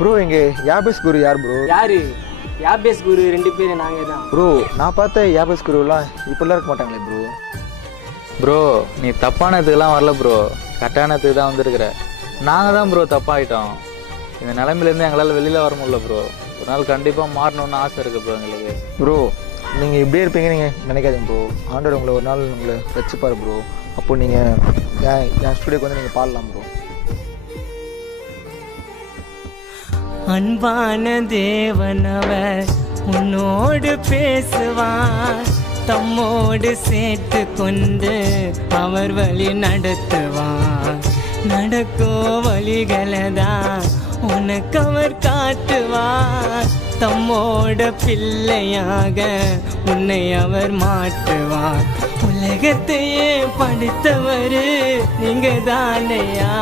Bro இங்க யாபஸ் குரு யார் bro யாரு? யாபேஸ் குரு ரெண்டு பேரும் நாங்க தான். ப்ரோ நான் பார்த்த யாபஸ் குருலாம் இப்படிலாம் இருக்க மாட்டாங்களே ப்ரோ ப்ரோ நீ தப்பானதுக்கெல்லாம் வரல ப்ரோ கரெக்டானதுக்கு தான் வந்திருக்கிற. நாங்கள் தான் ப்ரோ தப்பாயிட்டோம். இந்த நிலைமையிலேருந்து எங்களால் வெளியில் வர முடியல ப்ரோ ஒரு நாள் கண்டிப்பாக மாறணும்னு ஆசை இருக்குது ப்ரோ எங்களுக்கு. ப்ரோ நீங்கள் இப்படியே இருப்பீங்க நீங்கள் நினைக்காதீங்க ப்ரோ ஆண்டவர் உங்களை ஒரு நாள் உங்களை வச்சுப்பாரு ப்ரோ அப்போ நீங்கள் என் என் ஸ்டுடியோக்கு வந்து நீங்கள் பாடலாம் ப்ரோ அன்பான தேவனவர் உன்னோடு பேசுவார். தம்மோடு சேர்த்து கொண்டு அவர் வழி நடத்துவார். நடக்கும் வழிகளதா உனக்கு அவர் காட்டுவார். தம்மோட பிள்ளையாக உன்னை அவர் மாட்டுவார் உலகத்தையே படித்தவர் நீங்க தானையா